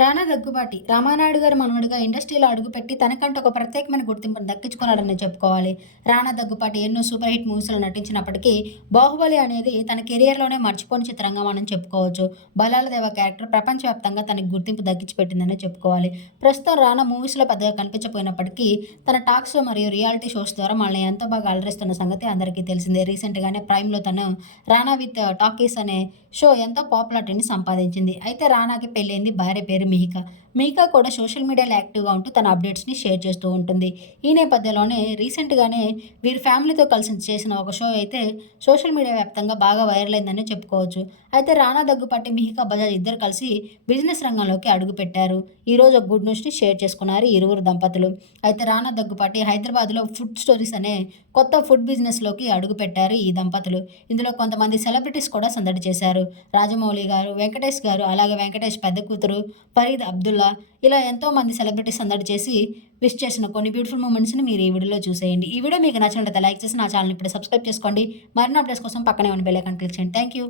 రానా దగ్గుబాటి రామానాయుడు గారు మనవడిగా ఇండస్ట్రీలో అడుగుపెట్టి తనకంటే ఒక ప్రత్యేకమైన గుర్తింపును దక్కించుకున్నాడని చెప్పుకోవాలి. రానా దగ్గుబాటి ఎన్నో సూపర్ హిట్ మూవీస్లో నటించినప్పటికీ బాహుబలి అనేది తన కెరియర్లోనే మర్చిపోని చిత్రంగా మనం చెప్పుకోవచ్చు. బలాల దేవ క్యారెక్టర్ ప్రపంచవ్యాప్తంగా తనకి గుర్తింపు దక్కించిపెట్టిందని చెప్పుకోవాలి. ప్రస్తుతం రానా మూవీస్లో పెద్దగా కనిపించకపోయినప్పటికీ తన టాక్స్ మరియు రియాలిటీ షోస్ ద్వారా మనల్ని ఎంతో బాగా అలరిస్తున్న సంగతి అందరికీ తెలిసిందే. రీసెంట్గానే ప్రైమ్లో తను రానా విత్ టాకీస్ అనే షో ఎంతో పాపులారిటీని సంపాదించింది. అయితే రానాకి పెళ్ళైంది భార్య పేరు మిహిక. మిహిక కూడా సోషల్ మీడియాలో యాక్టివ్గా ఉంటూ తన అప్డేట్స్ని షేర్ చేస్తూ ఉంటుంది. ఈ నేపథ్యంలోనే రీసెంట్గానే వీరి ఫ్యామిలీతో కలిసి చేసిన ఒక షో అయితే సోషల్ మీడియా వ్యాప్తంగా బాగా వైరల్ అయిందని చెప్పుకోవచ్చు. అయితే రానా దగ్గుపాటి మిహిక బజాజ్ ఇద్దరు కలిసి బిజినెస్ రంగంలోకి అడుగుపెట్టారు. ఈరోజు ఒక గుడ్ న్యూస్ని షేర్ చేసుకున్నారు ఇరువురు దంపతులు. అయితే రానా దగ్గుపాటి హైదరాబాద్లో ఫుడ్ స్టోరీస్ అనే కొత్త ఫుడ్ బిజినెస్లోకి అడుగుపెట్టారు ఈ దంపతులు. ఇందులో కొంతమంది సెలబ్రిటీస్ కూడా సందడి చేశారు. రాజమౌళి గారు వెంకటేష్ గారు అలాగే వెంకటేష్ పెద్ద కూతురు ఫరీద్ అబ్దుల్లా ఇలా ఎంతో మంది సెలబ్రిటీస్ అందరి చేసి విష్ చేసిన కొన్ని బ్యూటిఫుల్ మూమెంట్స్ని మీరు ఈ వీడియోలో చూసేయండి. ఈ వీడియో మీకు నచ్చినట్లయితే లైక్ చేసి నా ఛానల్ ఇప్పుడు సబ్స్క్రైబ్ చేసుకోండి. మరిన్ని అప్డేట్స్ కోసం పక్కనే ఉన్న బెల్ ఐకాన్ క్లిక్ చేయండి. Thank you